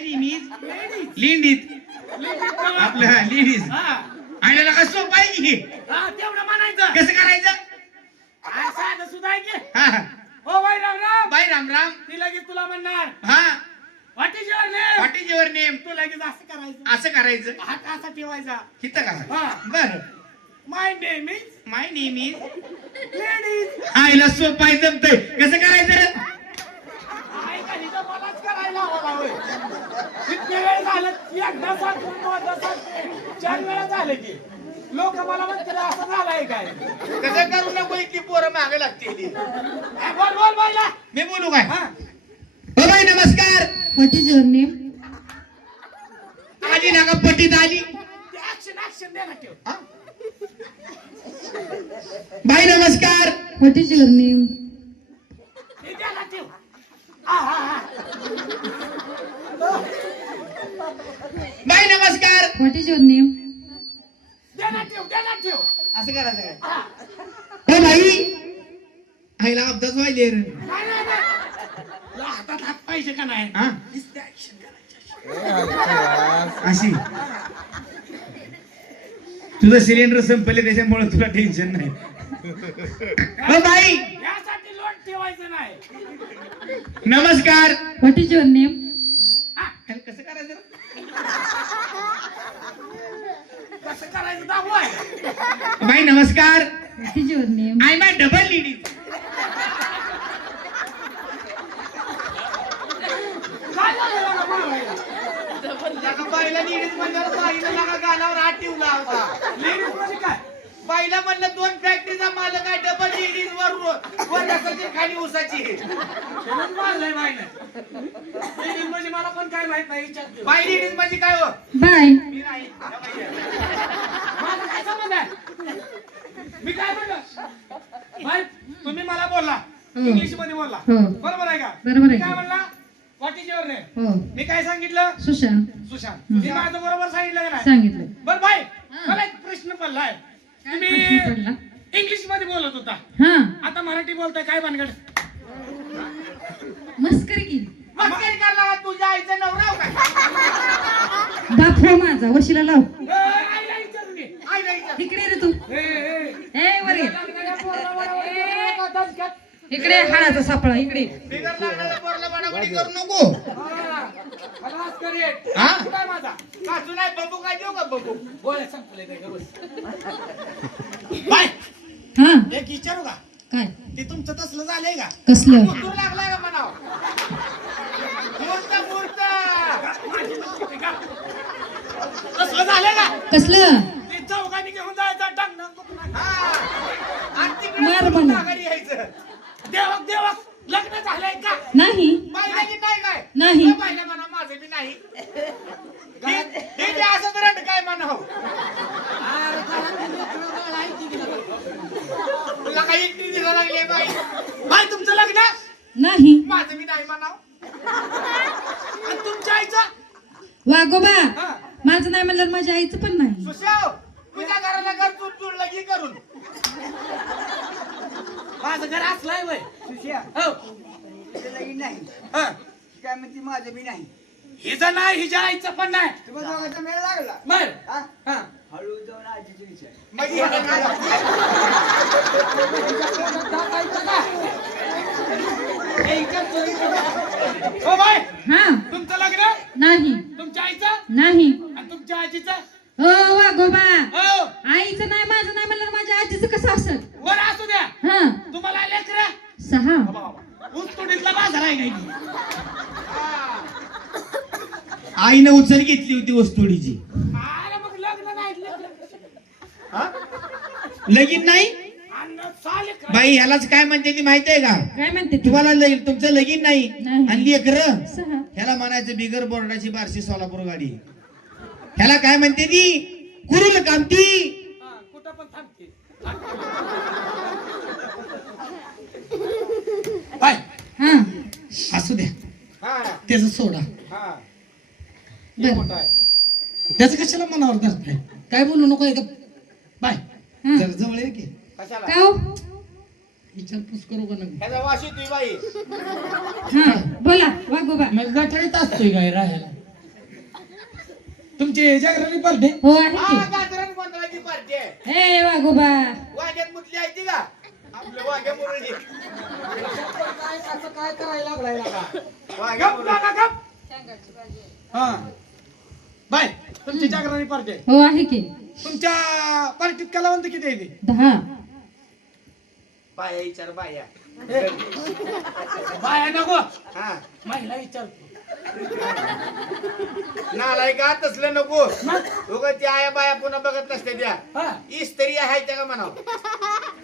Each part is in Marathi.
लेडीज लिंडीत आपलं हा लेडीज हा. आणायला का सोपं हा, तेवढं म्हणायचं. कसं करायचं? सुद्धा आहे की? हा बाई राम राम. बाय राम राम. ती लगेच तुला म्हणणार. हा. What is your name what is your name तू लगेच असं करायचं. असं करायचं? हात असा ठेवायचा? हिथं करा. बर. My name is my name is ladies आईला सोपं जमतंय. कसं करायचं रे? ऐका हिचं मलाच करायला हवा होय. किती वेळ झालं एकदा सांगून दोनदा सांगते चार वेळा झाले की. लोक मला म्हणतील असं झालंय काय? कसं करू नको इतकी पोरं मागे लागते ए, बोल बोल बाईला मी बोलू काय? हा. हो बाई नमस्कार. What is your name? आली ना का पटीत आली. ऍक्शन ऍक्शन दे ना ठेव? बाई नमस्कार. What is your name? हे द्या ना ठेव. हा हा हा बाई नमस्कार What is your name? दे ना ठेव दे ना ठेव. असं करायचं काय हा. हो बाई आईला अभ्यास व्हायले रे. नाही नाही नाही. तुला हातात हात पाहिजे का नाही? हा? नुसतं action करायचं. अशी. तुझं सिलेंडर संपले त्याच्यामुळे तुला टेन्शन नाही. हो. बाई! यासाठी लोट ठेवायचं नाही. नमस्कार. What is your name? हा, कसं करायचं? कसं करायचं दाखवाय बाई नमस्कार? आय माय डबल लेडीज काय झालं याला मारायला? बाईला लेडीज म्हणल्यावर बाईला लागा गालावर हात ठेवला होता. Ladies म्हणजे काय? बाईला म्हणलं दोन फॅक्टरीचा मालक आहे डबल लेडीज वर वर रसाची खाली उसाची म्हणून मारलंय बाईनं. Ladies म्हणजे मला पण काय माहीत नाही विचारते. बाई लेडीज म्हणजे काय हो. मी नाही माझा काय संबंध आहे? मी काय म्हणलं बाई तुम्ही मला बोलला हो. इंग्लिशमध्ये बोलला हो. बरोबर आहे का बरोबर आहे मी काय. म्हणला व्हॉट इज युअर नेम हो मी काय सांगितलं सुशांत सुशांत. मी माझं बरोबर सांगितलं का नाही सांगितलं बर बाई हा. मला एक प्रश्न पडलाय तुम्ही प्रश्न पडला? इंग्लिशमध्ये बोलत होता हा आता मराठी बोलताय काय भानगड मस्करी की मस्करी करला तुझ्या आईचं नवरा काय? बाप हो माझा वशिला लाव. इकडे रे तू. ए, ए. ए वर. इकडे हाडाचा सापळा इकडे करू नको. हा. हा? बबू काय देऊ का बबू? हा. एक विचारू का? काय? ते तुमचं तसलं झालंय का? कसलं? लागलाय का म्हणाव? मूर्त मूर्त. तसलं झालंय का? कसलं? ते चौघांनी घेऊन जायचं दुखणं. हा. आणि तिकडे मार सोडून म्हणा. माघारी यायचं. देवक देवक लग्न झालंय का? नाही बाईला की नाही काय नाही. ए, बाईला म्हणा माझं बी नाही हे हे जे असं तर रट काय म्हणाव अरे घरातली लेकरं बाळ आहे ती गेलं. तुला काही एकटी दिसा लागली बाई बाय तुमचं लग्न नाही म्हणाव आणि तुमच्या आईचं? वागोबा हा. माझं नाही म्हणलं माझ्या आईचं पण नाही. सुशाव तुझ्या घराला घर तू जुळलं की करून. माझं घर असलंय वय. सुशिया हो. लगीन नाही. हा. काय म्हणते माझं बी नाही. हिचं नाही हिच्या आईचं पण नाही. तुम्हाला दोघांचा मेळ लागला. बर हा? हा. हळू जाऊन आजीचे विचार. मग? हे इकडचं, इकडचं. हो बाय. हा. तुमचं लग्न? नाही. तुमच्या आईचं? नाही. आणि तुमच्या आजीचं? ओ वागोबा हो. आईचं नाही माझं नाही म्हणलं माझ्या आजीचं कसं असत बरं असू द्या. हा. तुम्हाला लेकर? सहा. ऊस तोडीतला बाजार आहे काय आईनं उचल घेतली होती वस्तुडीची अरे मग लग्न नाही. लगीन. बाई ह्यालाच काय म्हणते ती माहिती आहे का? काय म्हणते तू? तुम्हाला लग- तुमचं लगीन नाही. नाही. आणि लेकर सहा ह्याला म्हणायचं बिगर बोर्डाची बारशी सोलापूर गाडी. ह्याला काय म्हणते ती? कुरुल कामती. हा, कुठं पण थांबते बाय. हा. असू द्या. हा. त्याच सोडा. हा. बर. मोठं आहे. त्याच कशाला मनावर धरताय? काय बोलू नको आहे का बाय. हा. जर जवळ आहे की? कशाला? हो? विचारपूस करू का नको? ह्याचा वाशी तुझी बाई. हा बोला वागोबा मग गटारीत असतोय काय राहायला? तुमची जागरणी पार्टी? हो आहे हा की. गाजरान गोंधळाची पार्टी आहे? ए वाघोबा वांग्यात मुतली आहे ती का? आपलं वांग्या मुरळी. काय असं काय करायला लागलाय गप गप. हा. बाय तुमची जागरणी पार्टी आहे. हो आहे की. तुमच्या पार्टीत कलावंत किती आहे ते? दहा. बाया विचार बाया. बाया नको. हा. महिला विचारतो नालाय का तसलं नको. उगा त्या आया बाया पुन्हा बघत नसते त्या. हा. स्त्री आहे त्या का म्हणाव.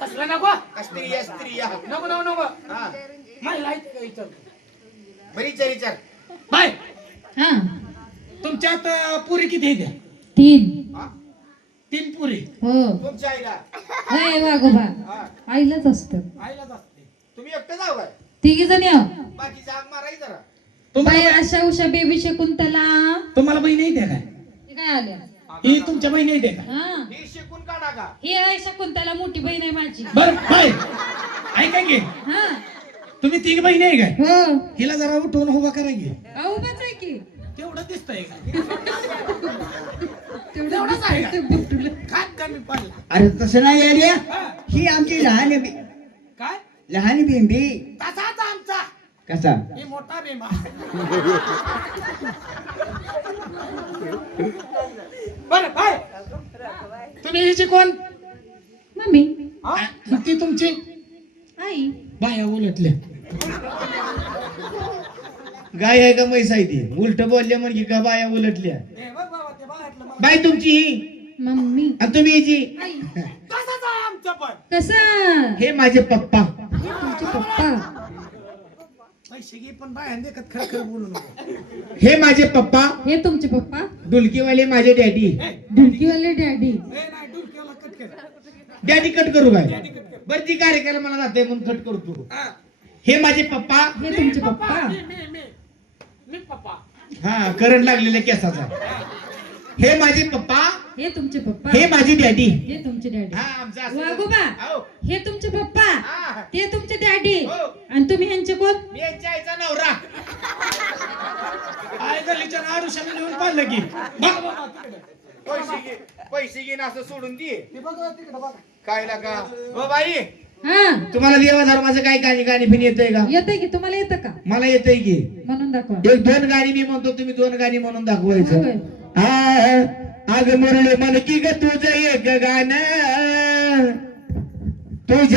कसलं नको. स्त्रिया स्त्रिया नको नको नको. हा. महिला विचारतो बरी विचार विचार. बाय. हा. तुमच्यात अं, पुरी किती आहे त्या? तीन. हा? तीन पुरी. हो. तुमच्या आईला ए वाघोबा हा. आईलाच असतं. आईलाच असते. तुम्ही एकटं जाऊ काय तिघी जण याव बाकी जाग माराय जरा. बाई तुम्हाला आशा उषा बेबी शकुंतला तुम्हाला बहिणी त्या काय? हे काय आल्या ही तुमच्या बहिणी त्या का हा. ही शिकून काढा का? ही आहे शकुंतला मोठी बहीण आहे माझी. बर बाय. ऐका की. हा. तुम्ही तीन बहिणी आहे काय? हो. हिला जरा उठवून उभा करा की. अहो उभाच आहे की. तेवढं दिसतंय का? तेवढंच आहे का? दिसतंय ते बुटुलं. काय कमी पडला. अरे तसं नाही आयडिया हा, आमची लहान बी- काय? लहान बेंबी तसाच आमचा? कसा? हे मोठा बेंबा बर बाय. तुम्ही हिची कोण? मम्मी. हा? ती तुमची? आई. बाया उलटल्या. गाय आहे का म्हैस आहे ती? उलट बोलले म्हणजे का बाया उलटल्या? हे बघ बाबा, बाई तुमची ही मम्मी आणि तुम्ही आई तसाच आहे आमचं पण कसं हे माझे पप्पा हे तुमचे पप्पा पैसे घे पण बाया देखत खरं खरं बोलू नको हे माझे पप्पा हे तुमचे पप्पा डुलकीवाले माझे डॅडी ए, ढुलकीवाले डॅडी ए, नाही डुलक्याला कट कर डॅडी कट करू काय बरं ती कार्यक्रमाला जाते म्हणून कट करतो हा. हे माझे पप्पा हे तुमचे पप्पा मी मी मी मी पप्पा हा करंट लागलेल्या केसाचा हे माझे पप्पा. हे तुमचे पप्पा. हे माझी डॅडी. हे तुमचे डॅडी. हा आमचं असं- वाघोबा हो. हे तुमचे पप्पा. हा. ते तुमचे डॅडी. हो. आणि तुम्ही ह्यांचे कोण? मी यांच्या आईचा नवरा. आडुशाने की. बघ तिकडे. पैसे घे पैसे घेईन असं सोडून दे. ते बघ तिकडे बघ. काय लागा हो बाई. हा. तुम्हाला देवा धर्माचं काय गाणी गाणी फिन येतंय का? येतंय की तुम्हाला येतं का? मला येतंय की. म्हणून दाखवा. एक दोन गाणी मी म्हणतो तुम्ही दोन गाणी म्हणून दाखवायचं. होय. हा अग मुरळे मन की ग तुझं एक गाणं. तुझ्या